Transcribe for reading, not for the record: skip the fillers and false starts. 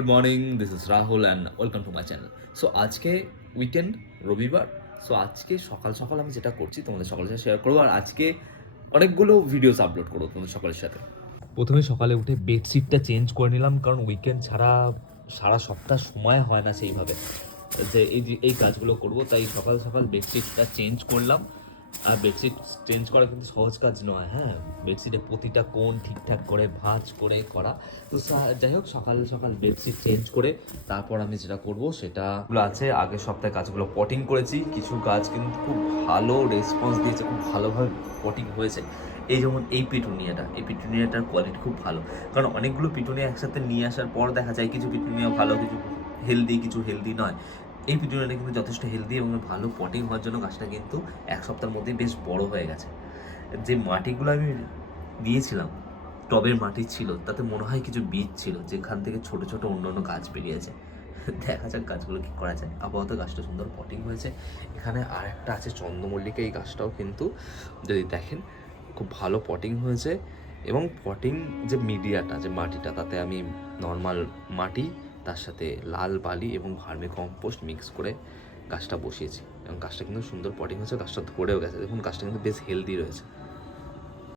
Good morning, this is Rahul and welcome to my channel. So আজকে weekend, রবিবার। So আজকে সকাল সকাল আমি যেটা করছি তোমাদের সকালের সাথে শেয়ার করবো, আর আজকে অনেকগুলো ভিডিওস আপলোড করবো তোমাদের সকালের সাথে। প্রথমে সকালে উঠে বেডশিটটা চেঞ্জ করে নিলাম, কারণ উইকেন্ড ছাড়া সারা সপ্তাহ সময় হয় না সেইভাবে যে এই কাজগুলো করবো, তাই সকাল সকাল বেডশিটটা চেঞ্জ করলাম। আর বেডশিট চেঞ্জ করা কিন্তু সহজ কাজ নয়, হ্যাঁ। বেডশিটের প্রতিটা কোণ ঠিকঠাক করে ভাঁজ করে করা। তো যাই হোক, সকাল সকাল বেডশিট চেঞ্জ করে তারপর আমি যেটা করব সেটাগুলো আছে, আগের সপ্তাহে কাজগুলো পটিং করেছি। কিছু কাজ কিন্তু খুব ভালো রেসপন্স দিয়েছে, খুব ভালোভাবে পটিং হয়েছে। এই যেমন এই পিটুনিয়াটার কোয়ালিটি খুব ভালো, কারণ অনেকগুলো পিটুনিয়া একসাথে নিয়ে আসার পর দেখা যায় কিছু পিটুনিয়া ভালো, কিছু হেলদি, কিছু হেলদি নয়। এই পিটুনিয়াটা কিন্তু যথেষ্ট হেলদি এবং ভালো পটিং হওয়ার জন্য গাছটা কিন্তু এক সপ্তাহের মধ্যেই বেশ বড় হয়ে গেছে। যে মাটিগুলো আমি দিয়েছিলাম, টবের মাটি ছিল, তাতে মনে হয় কিছু বীজ ছিল যেখান থেকে ছোট ছোট অন্য অন্য গাছ বেরিয়েছে। দেখা যাক গাছগুলো কী করা যায়। আপাতত গাছটা সুন্দর পটিং হয়েছে। এখানে আর একটা আছে চন্দ্রমল্লিকা, এই গাছটাও কিন্তু যদি দেখেন খুব ভালো পটিং হয়েছে। এবং পটিং যে মিডিয়াটা, যে মাটিটা, তাতে আমি নর্মাল মাটি, তার সাথে লাল বালি এবং ভার্মি কম্পোস্ট মিক্স করে গাছটা বসিয়েছি, এবং গাছটা কিন্তু সুন্দর পটিং হয়েছে। গাছটা ধরেও গেছে, দেখুন গাছটা কিন্তু বেশ হেলদি রয়েছে।